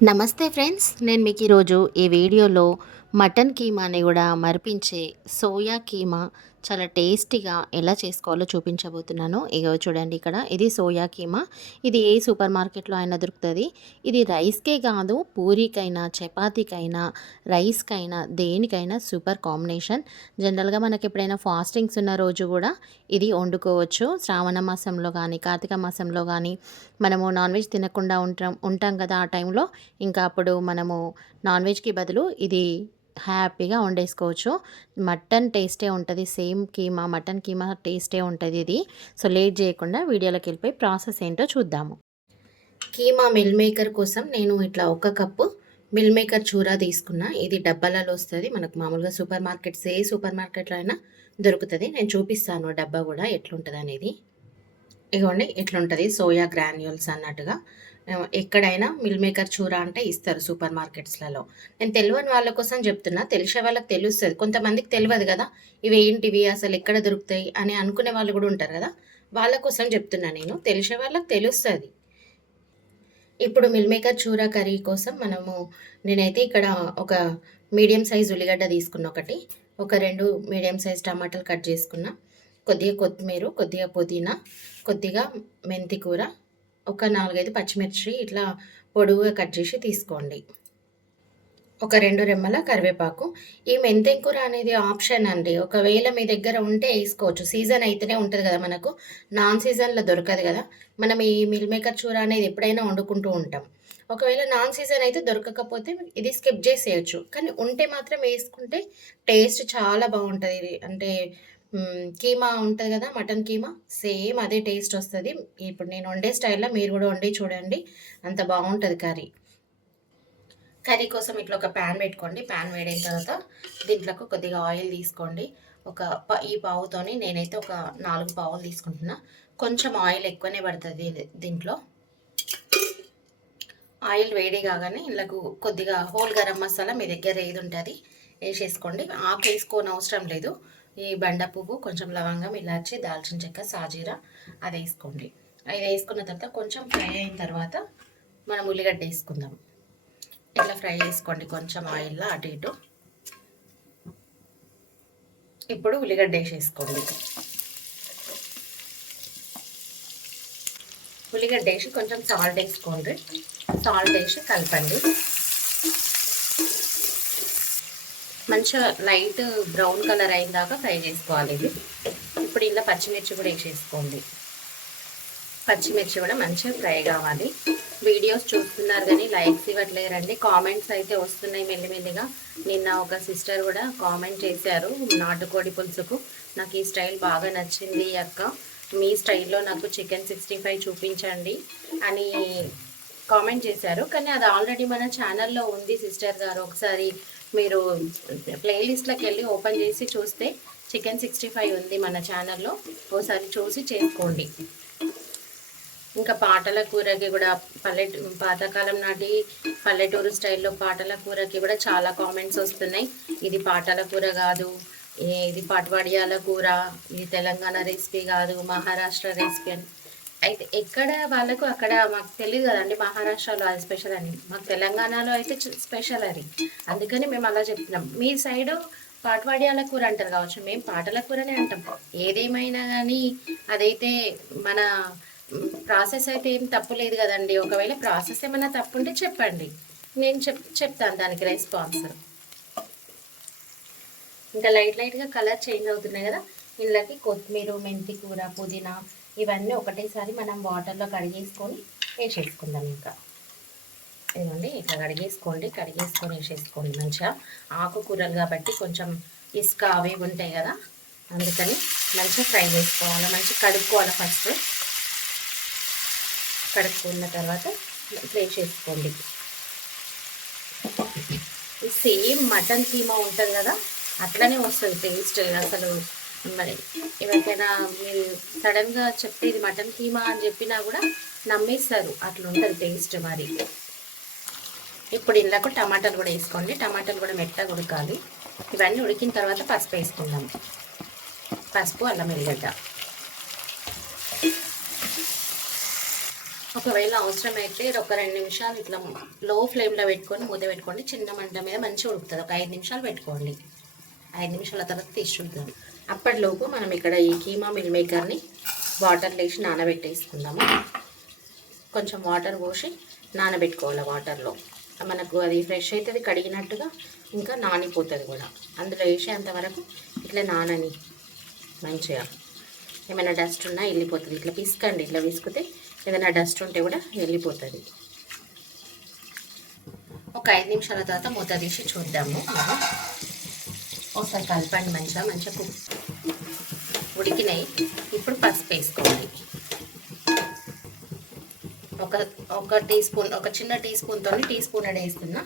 నమస్తే ఫ్రెండ్స్ నేను మీకు ఈరోజు ఈ వీడియోలో మటన్ కీమాని కూడా మరిపించే సోయా కీమా చాలా టేస్టీగా ఎలా చేసుకోవాలో చూపించబోతున్నాను. ఇగో చూడండి ఇక్కడ. ఇది సోయా కీమా. ఇది ఏ సూపర్ మార్కెట్లో అయినా దొరుకుతుంది. ఇది రైస్కే కాదు పూరికైనా చపాతీకైనా రైస్కైనా దేనికైనా సూపర్ కాంబినేషన్. జనరల్గా మనకి ఎప్పుడైనా ఫాస్టింగ్స్ ఉన్న రోజు కూడా ఇది వండుకోవచ్చు. శ్రావణ మాసంలో కానీ కార్తీక మాసంలో కానీ మనము నాన్ వెజ్ తినకుండా ఉంటాం ఉంటాం కదా ఆ టైంలో. ఇంకా అప్పుడు మనము నాన్ వెజ్కి బదులు ఇది హ్యాపీగా వండేసుకోవచ్చు. మటన్ టేస్టే ఉంటుంది. సేమ్ కీమా మటన్ కీమా టేస్టే ఉంటుంది ఇది. సో లేట్ చేయకుండా వీడియోలోకి వెళ్ళిపోయి ప్రాసెస్ ఏంటో చూద్దాము. కీమా మిల్ మేకర్ కోసం నేను ఇట్లా ఒక కప్పు మిల్ మేకర్ చూరా తీసుకున్నా. ఇది డబ్బాలలో వస్తుంది. మనకు మామూలుగా సూపర్ మార్కెట్స్ ఏ సూపర్ మార్కెట్లో అయినా దొరుకుతుంది. నేను చూపిస్తాను డబ్బా కూడా ఎట్లుంటుంది అనేది ఇగోండి ఇట్లుంటుంది సోయా గ్రాన్యూల్స్ అన్నట్టుగా. ఎక్కడైనా మిల్ మేకర్ చూర అంటే ఇస్తారు సూపర్ మార్కెట్స్లలో. నేను తెలియని వాళ్ళ కోసం చెప్తున్నా తెలిసే వాళ్ళకి తెలుస్తుంది. కొంతమందికి తెలియదు కదా ఇవి ఏంటివి అసలు ఎక్కడ దొరుకుతాయి అని అనుకునే వాళ్ళు కూడా ఉంటారు కదా వాళ్ళ కోసం చెప్తున్నా నేను. తెలిసే వాళ్ళకి తెలుస్తుంది. ఇప్పుడు మిల్ మేకర్ చూర కర్రీ కోసం మనము నేనైతే ఇక్కడ ఒక మీడియం సైజ్ ఉల్లిగడ్డ తీసుకున్న ఒకటి ఒక రెండు మీడియం సైజ్ టమాటాలు కట్ చేసుకున్నా కొద్దిగా కొత్తిమీర కొద్దిగా పుదీనా కొద్దిగా మెంతి కూర ఒక నాలుగైదు పచ్చిమిర్చి ఇట్లా పొడుగుగా కట్ చేసి తీసుకోండి. ఒక రెండు రెమ్మల కరివేపాకు. ఈ మెంతెంకూర అనేది ఆప్షన్ అండి. ఒకవేళ మీ దగ్గర ఉంటే వేసుకోవచ్చు. సీజన్ అయితేనే ఉంటుంది కదా మనకు. నాన్ సీజన్లో దొరకదు కదా. మనం ఈ మిల్ మేకర్ చూర అనేది ఎప్పుడైనా వండుకుంటూ ఉంటాం. ఒకవేళ నాన్ సీజన్ అయితే దొరకకపోతే ఇది స్కిప్ చేసేయచ్చు. కానీ ఉంటే మాత్రం వేసుకుంటే టేస్ట్ చాలా బాగుంటుంది. ఇది అంటే కీమా ఉంటుంది కదా మటన్ కీమా సేమ్ అదే టేస్ట్ వస్తుంది. ఇప్పుడు నేను వండే స్టైల్లో మీరు కూడా వండి చూడండి అంత బాగుంటుంది కర్రీ. కర్రీ కోసం ఇట్లా ఒక ప్యాన్ పెట్టుకోండి ప్యాన్ వేడైన తర్వాత దీంట్లోకి కొద్దిగా ఆయిల్ తీసుకోండి. ఒక ప- ఈ పావుతోని నేనైతే ఒక నాలుగు పావులు తీసుకుంటున్నా. కొంచెం ఆయిల్ ఎక్కువనే పడుతుంది దీంట్లో. ఆయిల్ వేడి కాగానే ఇళ్ళకు కొద్దిగా హోల్ గరం మసాలా మీ దగ్గర ఏది ఉంటుంది వేసేసుకోండి. ఆకు వేసుకోని అవసరం లేదు. ఈ బండ పువ్వు కొంచెం లవంగం ఇలాచి దాల్చిన చెక్క సాజీరా అది వేసుకోండి. అది వేసుకున్న తర్వాత కొంచెం ఫ్రై అయిన తర్వాత మనం ఉల్లిగడ్డ వేసుకుందాం. ఇట్లా ఫ్రై చేసుకోండి కొంచెం ఆయిల్లో అటు ఇటు. ఇప్పుడు ఉల్లిగడ్డ వేసేసుకోండి. ఉల్లిగడ్డ వేసి కొంచెం సాల్ట్ వేసుకోండి. సాల్ట్ వేసి కలపండి. మంచిగా లైట్ బ్రౌన్ కలర్ అయిన దాకా ఫ్రై చేసుకోవాలి ఇది. ఇప్పుడు ఇలా పచ్చిమిర్చి కూడా వేసేసుకోండి. పచ్చిమిర్చి కూడా మంచిగా ఫ్రై కావాలి. వీడియోస్ చూస్తున్నారు కానీ లైక్స్ ఇవ్వట్లేరండి కామెంట్స్ అయితే వస్తున్నాయి మెల్లిమెల్లిగా. నిన్న ఒక సిస్టర్ కూడా కామెంట్ చేశారు నాటుకోడి పులుసుకు. నాకు ఈ స్టైల్ బాగా నచ్చింది అక్క. మీ స్టైల్లో నాకు చికెన్ సిక్స్టీ ఫైవ్ చూపించండి అని కామెంట్ చేశారు. కానీ అది ఆల్రెడీ మన ఛానల్లో ఉంది సిస్టర్ గారు. ఒకసారి మీరు ప్లేలిస్ట్లోకి వెళ్ళి ఓపెన్ చేసి చూస్తే చికెన్ సిక్స్టీ ఫైవ్ ఉంది మన ఛానల్లో. ఒకసారి చూసి చేసుకోండి ఇంకా పాటల కూరకి కూడా పల్లెటూ పాతకాలం నాటి పల్లెటూరు స్టైల్లో పాటల కూరకి కూడా చాలా కామెంట్స్ వస్తున్నాయి. ఇది పాటల కూర కాదు ఇది పట్వాడియాల కూర ఇది తెలంగాణ రెసిపీ కాదు మహారాష్ట్ర రెసిపీ అని. అయితే ఎక్కడ వాళ్ళకు అక్కడ మాకు తెలియదు కదండి మహారాష్ట్రలో అది స్పెషల్ అని. మాకు తెలంగాణలో అయితే స్పెషల్ అది. అందుకని మేము అలా చెప్తున్నాం. మీ సైడు పాటవాడియాల కూర అంటారు కావచ్చు మేము పాటల కూరనే అంటాం. ఏదేమైనా కానీ అదైతే మన ప్రాసెస్ అయితే ఏం తప్పు లేదు కదండి. ఒకవేళ ప్రాసెస్ ఏమైనా తప్పు ఉంటే చెప్పండి. నేను చెప్ చెప్తాను దానికి రెస్పాన్స్ ఇంకా లైట్ లైట్గా కలర్ చేంజ్ అవుతున్నాయి కదా. ఇళ్ళకి కొత్తిమీర మెంతి కూర పుదీనా ఇవన్నీ ఒకటేసారి మనం వాటర్లో కడిగేసుకొని వేసేసుకుందాం ఇంకా. ఇదిగోండి ఇట్లా కడిగేసుకోండి కడిగేసుకొని వేసేసుకోండి మంచిగా. ఆకుకూరలు కాబట్టి కొంచెం ఇసుక అవి ఉంటాయి కదా అందుకని మంచిగా ఫ్రై చేసుకోవాలి మంచిగా కడుక్కోవాలి ఫస్ట్. కడుక్కున్న తర్వాత ఇట్లా వేసేసుకోండి. సేమ్ మటన్ కీమా ఉంటుంది కదా అట్లనే వస్తుంది టేస్ట్ అసలు. మరి ఎవరికైనా మీరు సడన్గా చెప్తే ఇది మటన్ కీమా అని చెప్పినా కూడా నమ్మేస్తారు. అట్లా ఉంటుంది టేస్ట్ మరి. ఇప్పుడు ఇందాక టమాటాలు కూడా వేసుకోండి. టమాటాలు కూడా మెత్తగా ఉడకాలి. ఇవన్నీ ఉడికిన తర్వాత పసుపు వేసుకుందాం. పసుపు అల్లం ఎల్లిగడ్డ. ఒకవేళ అవసరమైతే ఒక రెండు నిమిషాలు ఇట్లా లో ఫ్లేమ్లో పెట్టుకొని మూత పెట్టుకోండి. చిన్న మంట మీద మంచిగా ఉడుకుతుంది. ఒక ఐదు నిమిషాలు పెట్టుకోండి. ఐదు నిమిషాల తర్వాత తీసుకుంటాం అప్పటిలోపు మనం ఇక్కడ ఈ కీమా మిల్ మేకర్ని వాటర్ వేసి నానబెట్టేసుకుందాము. కొంచెం వాటర్ పోసి నానబెట్టుకోవాలి వాటర్లో. మనకు అది ఫ్రెష్ అవుతుంది కడిగినట్టుగా ఇంకా నానిపోతుంది కూడా. అందులో వేసేంత వరకు ఇట్లా నానని మంచిగా. ఏమైనా డస్ట్ ఉన్నా వెళ్ళిపోతుంది. ఇట్లా పిసుకండి ఇట్లా పిసుకుతే ఏదైనా డస్ట్ ఉంటే కూడా వెళ్ళిపోతుంది. ఒక ఐదు నిమిషాల తర్వాత మూత తీసి చూద్దాము. ఒకసారి కలపండి మంచిగా మంచిగా కుక్ ఉడికినాయి. ఇప్పుడు పసుపు వేసుకోండి ఒక ఒక టీ స్పూన్ ఒక చిన్న టీ స్పూన్తో టీ స్పూన్ అడే వేస్తున్నా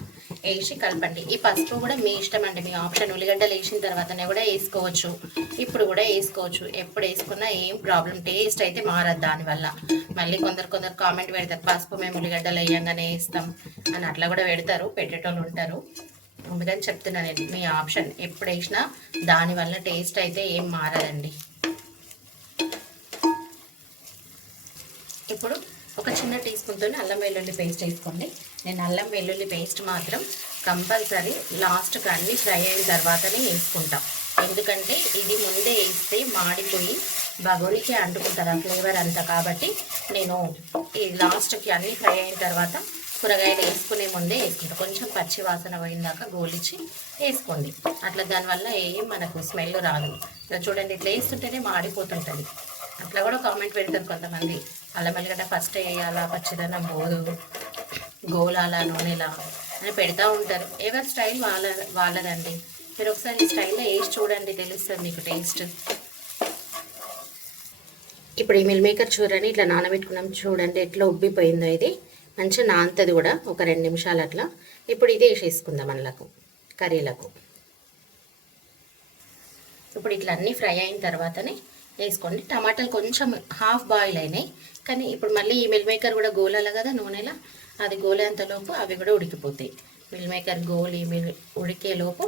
వేసి కలపండి. ఈ పసుపు కూడా మీ ఇష్టం అండి. మీ ఆప్షన్ ఉల్లిగడ్డలు వేసిన తర్వాతనే కూడా వేసుకోవచ్చు. ఇప్పుడు కూడా వేసుకోవచ్చు. ఎప్పుడు వేసుకున్నా ఏం ప్రాబ్లం టేస్ట్ అయితే మారదు దానివల్ల. మళ్ళీ కొందరు కొందరు కామెంట్ పెడతారు పసుపు మేము ఉల్లిగడ్డలు వేయంగానే వేస్తాం అని అట్లా కూడా పెడతారు. పెట్టేటోళ్ళు ఉంటారు. అందుకని చెప్తున్నాను మీ ఆప్షన్ ఎప్పుడు వేసినా దానివల్ల టేస్ట్ అయితే ఏం మారదండి. ఇప్పుడు ఒక చిన్న టీ స్పూన్తో అల్లం వెల్లుల్లి పేస్ట్ వేసుకోండి. నేను అల్లం వెల్లుల్లి పేస్ట్ మాత్రం కంపల్సరీ లాస్ట్కి అన్ని ఫ్రై అయిన తర్వాతనే వేసుకుంటాం. ఎందుకంటే ఇది ముందే వేస్తే మాడిపోయి బగోనికి అంటుకుంటుంది ఆ ఫ్లేవర్ అంతా కాబట్టి నేను ఈ లాస్ట్కి అన్ని ఫ్రై అయిన తర్వాత కూరగాయలు వేసుకునే ముందే వేసుకుంటాం. కొంచెం పచ్చి వాసన పోయిందాక గోలిచి వేసుకోండి. అట్లా దానివల్ల ఏం మనకు స్మెల్ రాదు. ఇట్లా చూడండి ఇట్లా వేస్తుంటేనే మాడిపోతుంటుంది. అట్లా కూడా కామెంట్ పెడతారు కొంతమంది. అల్లం వెల్లిగడ్డ ఫస్ట్ వేయాలా పచ్చిదనం పోదు గోలాల నూనెలా అని పెడతా ఉంటారు. ఎవరి స్టైల్ వాళ్ళ వాళ్ళదండి. మీరు ఒకసారి ఈ స్టైల్లో వేసి చూడండి తెలుస్తుంది మీకు టేస్ట్. ఇప్పుడు ఈ మిల్ మేకర్ చూడండి ఇట్లా నానబెట్టుకున్నాం చూడండి ఎట్లా ఉబ్బిపోయిందో ఇది. మంచిగా నానుతుంది కూడా ఒక రెండు నిమిషాలు అట్లా. ఇప్పుడు ఇది వేసేసుకుందాం అందులోకు కర్రీలకు. ఇప్పుడు ఇట్లా అన్నీ ఫ్రై అయిన తర్వాతనే వేసుకోండి. టమాటాలు కొంచెం హాఫ్ బాయిల్ అయినాయి. కానీ ఇప్పుడు మళ్ళీ ఈ మిల్ మేకర్ కూడా గోలాలి కదా నూనెలో అది గోలేంతలోపు అవి కూడా ఉడికిపోతాయి. మిల్ మేకర్ గోలి మిల్ ఉడికేలోపు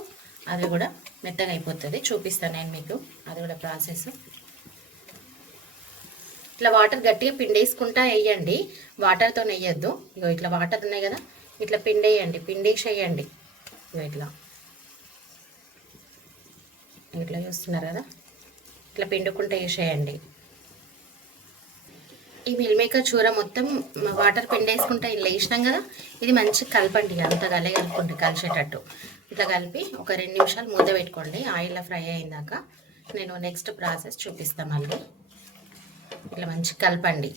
అవి కూడా మెత్తగా అయిపోతుంది. చూపిస్తాను నేను మీకు. అది కూడా ప్రాసెస్. ఇట్లా వాటర్ గట్టిగా పిండేసుకుంటా వేయండి. వాటర్తో వేయద్దు ఇగో ఇట్లా వాటర్ ఉన్నాయి కదా ఇట్లా పిండేయండి. పిండేసి వేయండి ఇగో ఇట్లా. ఇట్లా చూస్తున్నారు కదా? ఇట్లా పిండుకుంటూ వేసేయండి ఈ మిల్ మేకర్ చూర మొత్తం వాటర్ పిండేసుకుంటే ఇలా వేసినాం కదా ఇది మంచిగా కలపండి అంత గలే కలుపుకోండి కలిసేటట్టు. ఇట్లా కలిపి ఒక రెండు నిమిషాలు మూత పెట్టుకోండి ఆయిల్లో ఫ్రై అయిందాక నేను నెక్స్ట్ ప్రాసెస్ చూపిస్తాను మళ్ళీ. ఇట్లా మంచిగా కలపండి.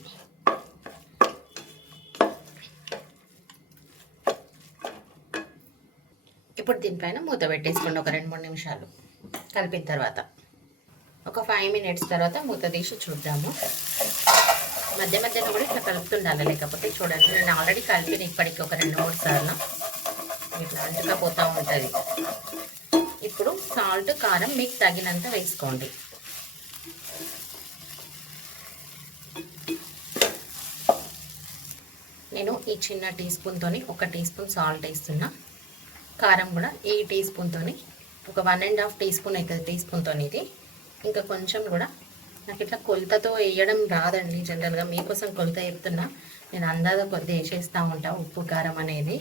ఇప్పుడు దీనిపైన మూత పెట్టేసుకోండి ఒక రెండు మూడు నిమిషాలు కలిపిన తర్వాత. ఫైవ్ మినిట్స్ తర్వాత మూత తీసి చూద్దాము. మధ్య మధ్యలో కూడా ఇట్లా కలుపుతుండాలి. లేకపోతే చూడండి నేను ఆల్రెడీ కలిపిన ఇప్పటికి ఒక రెండు మూడు సార్లు ఇట్లా అంటుకపోతూ ఉంటుంది. ఇప్పుడు సాల్ట్ కారం మీకు తగినంత వేసుకోండి. నేను ఈ చిన్న టీ స్పూన్తోని ఒక టీ స్పూన్ సాల్ట్ వేస్తున్నా. కారం కూడా ఈ టీ స్పూన్తోని ఒక one and half teaspoon అవుతుంది టీ స్పూన్తో ఇది. ఇంకా కొంచెం కూడా నాకు ఇట్లా కొలతతో వేయడం రాదండి జనరల్గా. మీకోసం కొలత చెప్తున్నా. నేను అందాజ కొద్ది వేసేస్తూ ఉంటా ఉప్పు కారం అనేది.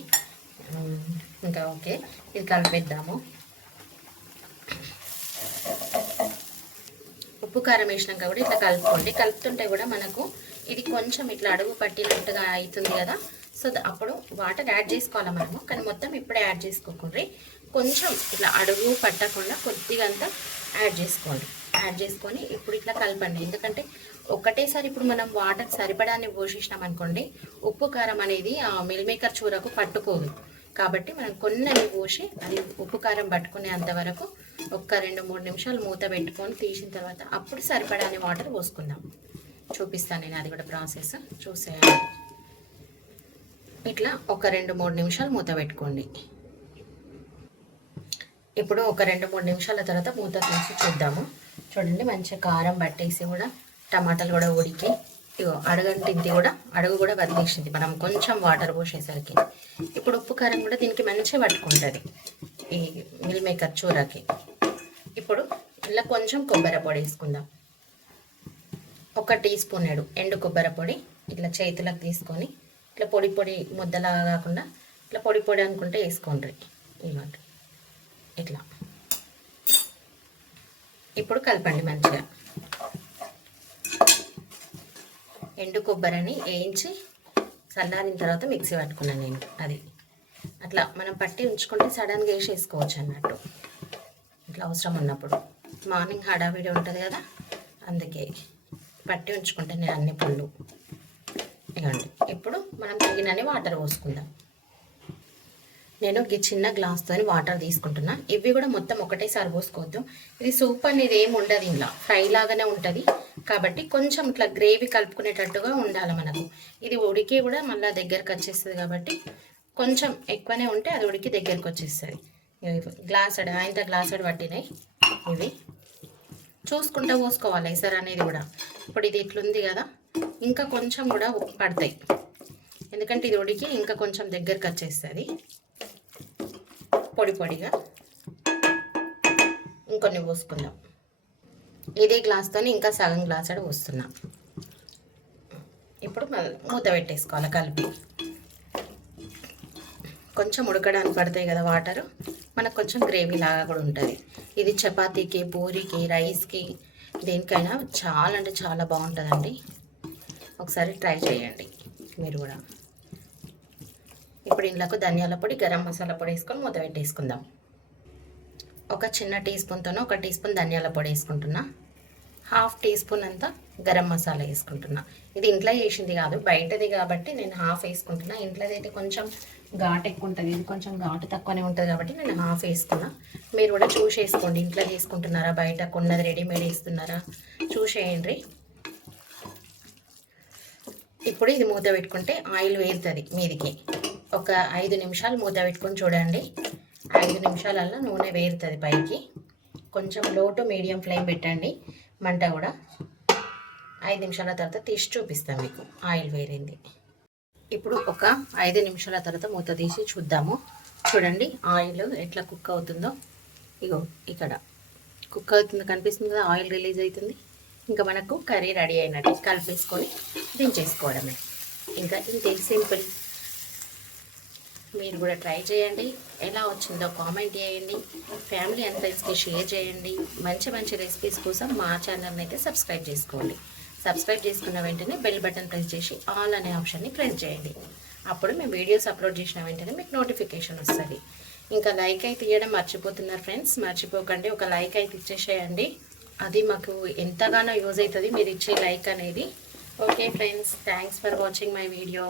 ఇంకా ఓకే. ఇది కలిపేద్దాము. ఉప్పు కారం వేసినాక కూడా ఇట్లా కలుపుకోండి. కలుపుతుంటే కూడా మనకు ఇది కొంచెం ఇట్లా అడుగు పట్టినట్టుగా అవుతుంది కదా. సో అప్పుడు వాటర్ యాడ్ చేసుకోవాలి మనము? కానీ మొత్తం ఇప్పుడే యాడ్ చేసుకోకండి. కొంచెం ఇట్లా అడుగు పట్టకుండా కొద్దిగా అంతా యాడ్ చేసుకోండి. యాడ్ చేసుకొని ఇప్పుడు ఇట్లా కలపండి. ఎందుకంటే ఒకటేసారి ఇప్పుడు మనం వాటర్ సరిపడాన్ని పోషించినాం అనుకోండి ఉప్పు కారం అనేది ఆ మిల్ మేకర్ చూరకు పట్టుకోదు. కాబట్టి మనం కొన్ని పోసి అది ఉప్పు కారం పట్టుకునే అంతవరకు ఒక్క రెండు మూడు నిమిషాలు మూత పెట్టుకొని తీసిన తర్వాత అప్పుడు సరిపడాని వాటర్ పోసుకుందాం. చూపిస్తాను నేను అది కూడా ప్రాసెస్. చూసేయండి. ఇట్లా ఒక రెండు మూడు నిమిషాలు మూత పెట్టుకోండి. ఇప్పుడు ఒక రెండు మూడు నిమిషాల తర్వాత మూత తీసి చూద్దాము. చూడండి మంచిగా కారం పట్టేసి కూడా టమాటాలు కూడా ఉడికి ఇగో అడగంటింది కూడా అడుగు కూడా వదిలేసింది. మనం కొంచెం వాటర్ పోసేసరికి. ఇప్పుడు ఉప్పు కారం కూడా దీనికి మంచిగా పట్టుకుంటుంది ఈ మిల్ మేకర్ చూరకి. ఇప్పుడు ఇలా కొంచెం కొబ్బరి పొడి వేసుకుందాం. ఒక టీ స్పూన్ ఏడు ఎండు కొబ్బరి పొడి ఇట్లా చేతులకు తీసుకొని ఇట్లా పొడి పొడి ముద్దలాగా కాకుండా ఇట్లా పొడి పొడి అనుకుంటే వేసుకోండి. ఇవ్వండి ఇట్లా. ఇప్పుడు కలపండి మంచిగా. ఎండు కొబ్బరిని వేయించి చల్లారిన తర్వాత మిక్సీ పట్టుకున్నాను నేను అది. అట్లా మనం పట్టి ఉంచుకుంటే సడన్గా వేసి వేసుకోవచ్చు అన్నట్టు. ఇట్లా అవసరం ఉన్నప్పుడు. మార్నింగ్ హడావిడి ఉంటుంది కదా అందుకే. పట్టి ఉంచుకుంటే నేను అన్ని పళ్ళు. ఇవ్వండి ఇప్పుడు మనం తగినన్ని వాటర్ పోసుకుందాం. నేను ఒక చిన్న గ్లాస్తో వాటర్ తీసుకుంటున్నా. ఇవి కూడా మొత్తం ఒకటేసారి పోసుకోవద్దు. ఇది సూప్ అనేది ఏమి ఉండదు ఇంట్లో ఫ్రై లాగానే ఉంటుంది. కాబట్టి కొంచెం ఇట్లా గ్రేవీ కలుపుకునేటట్టుగా ఉండాలి మనకు. ఇది ఉడికి కూడా మళ్ళీ దగ్గరకు వచ్చేస్తుంది కాబట్టి కొంచెం ఎక్కువనే ఉంటే అది ఉడికి దగ్గరకు వచ్చేస్తుంది. గ్లాస్ అడి ఆయన గ్లాస్ అడి పట్టినాయి ఇవి. చూసుకుంటూ పోసుకోవాలి ఎసరు అనేది కూడా. ఇప్పుడు ఇది ఇట్లుంది కదా ఇంకా కొంచెం కూడా పడతాయి. ఎందుకంటే ఇది ఉడికి ఇంకా కొంచెం దగ్గరకు వచ్చేస్తుంది. పొడి పొడిగా ఇంకొన్ని పోసుకుందాం. ఇదే గ్లాస్తో ఇంకా సగం గ్లాస్ అడి పోస్తున్నా. ఇప్పుడు మూత పెట్టేసుకోవాలి కలిపి. కొంచెం ఉడకడానికి పడతాయి కదా వాటర్. మనకు కొంచెం గ్రేవీ లాగా కూడా ఉంటుంది. ఇది చపాతీకి పూరికి రైస్కి దేనికైనా చాలా అంటే చాలా బాగుంటుందండి. ఒకసారి ట్రై చేయండి. మీరు కూడా. ఇప్పుడు ఇందులోకి ధనియాల పొడి గరం మసాలా పొడి వేసుకొని మూత పెట్టేసుకుందాం. ఒక చిన్న టీ స్పూన్తోనే ఒక టీ స్పూన్ ధనియాల పొడి వేసుకుంటున్నా. హాఫ్ టీ స్పూన్ అంతా గరం మసాలా వేసుకుంటున్నా. ఇది ఇంట్లో చేసింది కాదు బయటది కాబట్టి నేను హాఫ్ వేసుకుంటున్నా. ఇంట్లోది అయితే కొంచెం ఘాట్ ఎక్కువ ఉంటుంది ఇది కొంచెం ఘాటు తక్కువనే ఉంటుంది కాబట్టి నేను హాఫ్ వేసుకున్నా. మీరు కూడా చూసి వేసుకోండి ఇంట్లో తీసుకుంటున్నారా బయట కొన్నది రెడీమేడ్ వేస్తున్నారా? చూసేయండి ఇప్పుడు ఇది మూత పెట్టుకుంటే ఆయిల్ వేరుతుంది మీదికి. ఒక ఐదు నిమిషాలు మూత పెట్టుకొని చూడండి. ఐదు నిమిషాలల్లో నూనె వేరుతుంది పైకి. కొంచెం లో టు మీడియం ఫ్లేమ్ పెట్టండి. మంట కూడా ఐదు నిమిషాల తర్వాత తీసి చూపిస్తాం మీకు ఆయిల్ వేరింది. ఇప్పుడు ఒక ఐదు నిమిషాల తర్వాత మూత తీసి చూద్దాము. చూడండి ఆయిల్ ఎట్లా కుక్ అవుతుందో. ఇగో ఇక్కడ కుక్ అవుతుంది కనిపిస్తుంది కదా ఆయిల్ రిలీజ్ అవుతుంది. ఇంకా మనకు కర్రీ రెడీ అయినట్టు కలిపేసుకొని దించేసుకోవడమే. ఇంకా ఇంతే సింపుల్ మీరు కూడా ట్రై చేయండి. ఎలా వచ్చిందో కామెంట్ చేయండి. ఫ్యామిలీ అండ్ షేర్ చేయండి. మంచి మంచి రెసిపీస్ కోసం మా ఛానల్ని అయితే సబ్స్క్రైబ్ చేసుకోండి. సబ్స్క్రైబ్ చేసుకున్న వెంటనే బెల్ బటన్ ప్రెస్ చేసి ఆల్ అనే ఆప్షన్ని ప్రెస్ చేయండి. అప్పుడు మేము వీడియోస్ అప్లోడ్ చేసిన వెంటనే మీకు నోటిఫికేషన్ వస్తుంది. ఇంకా లైక్ అయితే ఇవ్వడం మర్చిపోతున్నారు ఫ్రెండ్స్. మర్చిపోకండి. ఒక లైక్ అయితే ఇచ్చేసేయండి. అది మాకు ఎంతగానో యూజ్ అవుతుంది. మీరు ఇచ్చే లైక్ అనేది. Okay friends. Thanks for watching my video.